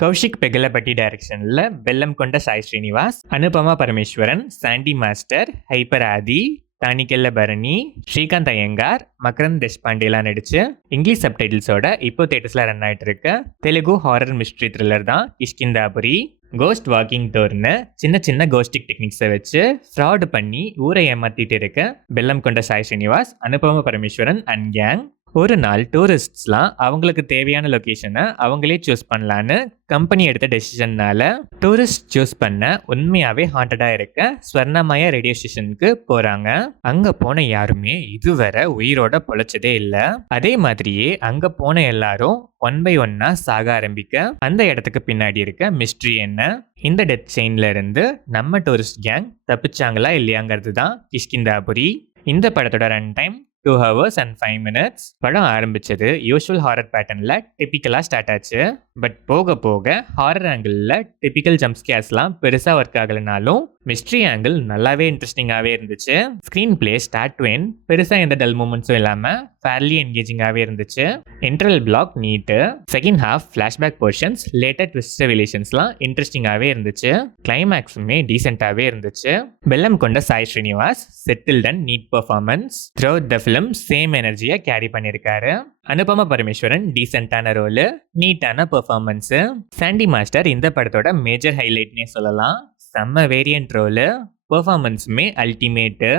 கௌஷிக் பெகலப்பட்டி டைரக்ஷனில் வெல்லம் கொண்ட சாய் ஸ்ரீனிவாஸ், அனுபமா பரமேஸ்வரன், சாண்டி மாஸ்டர், ஹைப்பர் ஆதி, தானிக்கெல்ல பரணி, ஸ்ரீகாந்த் ஐயங்கார், மகரந்த் தேஷ்பாண்டேலாம் நடிச்சு இங்கிலீஷ் சப்டைட்டில்ஸோட இப்போ தேட்டர்ஸில் ரன் ஆகிட்டு இருக்க தெலுங்கு ஹாரர் மிஸ்ட்ரி த்ரில்லர் தான் கிஷ்கிந்தாபுரி. கோஸ்ட் வாக்கிங் டோர்னு சின்ன சின்ன கோஸ்டிக் டெக்னிக்ஸை வச்சு ஃப்ராட் பண்ணி ஊரை ஏமாத்திட்டு இருக்க வெல்லம் கொண்ட சாய் ஸ்ரீனிவாஸ், அனுபமா பரமேஸ்வரன் அண்ட் கேங் ஒரு நாள் டூரிஸ்ட்ஸ்லாம் அவங்களுக்கு தேவையான லொக்கேஷனை அவங்களே சூஸ் பண்ணலான்னு கம்பெனி எடுத்த டெசிஷன்னால டூரிஸ்ட் சூஸ் பண்ண உண்மையாகவே ஹாண்டடாக இருக்க ஸ்வர்ணமய ரேடியோ ஸ்டேஷனுக்கு போகிறாங்க. அங்கே போன யாருமே இதுவரை உயிரோட பொழைச்சதே இல்லை. அதே மாதிரியே அங்கே போன எல்லாரும் ஒன் பை ஒன்னா சாக ஆரம்பிக்க அந்த இடத்துக்கு பின்னாடி இருக்க மிஸ்ட்ரி என்ன, இந்த டெத் செயின்ல இருந்து நம்ம டூரிஸ்ட் கேங் தப்பிச்சாங்களா இல்லையாங்கிறது தான் கிஷ்கிந்தாபுரி. இந்த படத்தோட run time 2 hours and 5 minutes. படம் ஆரம்பிச்சது யூஷுவல் ஹாரர் பேட்டர்னில் டிப்பிக்கலாக ஸ்டார்ட் ஆச்சு. பட் போக போக ஹாரர் ஆங்கிளில் டிப்பிக்கல் ஜம்ப்ஸ்கேர்ஸ்லாம் பெருசாக ஒர்க் ஆகலைனாலும் மிஸ்ட்ரி ஆங்கிள் நல்லாவே இன்ட்ரெஸ்டிங்காகவே இருந்துச்சு. Screenplay start to end பெருசாக எந்த டல் மூமெண்ட்ஸும் இல்லாமல் ஃபேர்லி என்கேஜிங்காகவே இருந்துச்சு. Interval block neat, second half flashback portions, later twist ரெவலேஷன்ஸ்லாம் இன்ட்ரெஸ்டிங்காகவே இருந்துச்சு. கிளைமேக்ஸுமே டீசெண்டாகவே இருந்துச்சு. வெல்லம் கொண்ட Sai Srinivas settled and neat performance. Throughout the film same எனர்ஜியை கேரி பண்ணியிருக்காரு. அனுபமா பரமேஸ்வரன் டீசென்டான ரோலு, நீட்டான பெர்ஃபார்மன்ஸு. சாண்டி மாஸ்டர் இந்த படத்தோட மேஜர் ஹைலைட்னே சொல்லலாம். செம்ம வேரியன்ட் ரோலு, பெர்ஃபார்மன்ஸுமே அல்டிமேட்டு.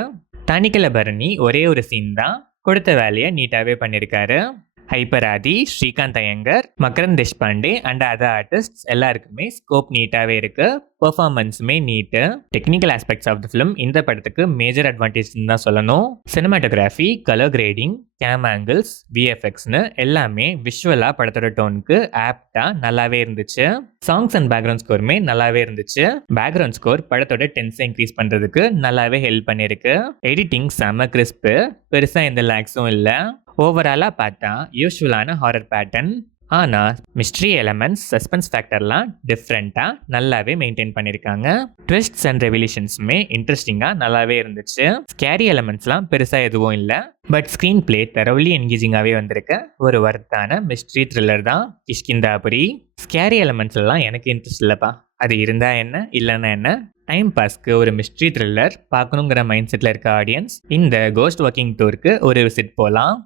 தானிக்கல பரணி ஒரே ஒரு சீன் தான், கொடுத்த வேலையை நீட்டாகவே பண்ணியிருக்காரு. Hyper Aadi, Srikanth Iyengar, Makarand Deshpande and other artist எல்லாருக்குமே ஸ்கோப் நீட்டாகவே இருக்கு. பெர்ஃபார்மன்ஸுமே neat. Technical aspects of the film இந்த படத்துக்கு மேஜர் அட்வான்டேஜ்னு தான் சொல்லணும். Cinematography, colour grading, cam angles, விஎஃப்எக்ஸ்னு எல்லாமே விஷுவலாக படத்தோட டோனுக்கு ஆப்டாக நல்லாவே இருந்துச்சு. சாங்ஸ் அண்ட் பேக்ரவுண்ட் ஸ்கோருமே நல்லாவே இருந்துச்சு. பேக்ரவுண்ட் ஸ்கோர் படத்தோட டென்ஸை இன்க்ரீஸ் பண்ணுறதுக்கு நல்லாவே ஹெல்ப் பண்ணியிருக்கு. எடிட்டிங் செம கிறிஸ்பு, பெருசாக எந்த லேக்ஸும் இல்லை. ஓவராலாக பார்த்தா யூஸ்வலான ஹாரர் பேட்டர்ன், ஆனால் மிஸ்ட்ரி எலமெண்ட்ஸ், சஸ்பென்ஸ் ஃபேக்டர்லாம் டிஃப்ரெண்ட்டாக நல்லாவே மெயின்டைன் பண்ணியிருக்காங்க. ட்விஸ்ட்ஸ் அண்ட் ரெவலேஷன்ஸுமே இன்ட்ரெஸ்டிங்காக நல்லாவே இருந்துச்சு. ஸ்கேரி எலமெண்ட்ஸ்லாம் பெருசாக எதுவும் இல்லை. பட் ஸ்க்ரீன் பிளே தரவுலி என்கேஜிங்காகவே வந்திருக்க ஒரு வர்த்தான மிஸ்ட்ரி த்ரில்லர் தான் கிஷ்கிந்தாபுரி. ஸ்கேரி எலமெண்ட்ஸ் எல்லாம் எனக்கு இன்ட்ரெஸ்ட் இல்லைப்பா, அது இருந்தால் என்ன இல்லைன்னா என்ன. டைம் பாஸ்க்கு ஒரு மிஸ்ட்ரி த்ரில்லர் பார்க்கணுங்கிற மைண்ட் செட்டில் இருக்க ஆடியன்ஸ் இந்த கோஸ்ட் வாக்கிங் டூருக்கு ஒரு விசிட் போகலாம்.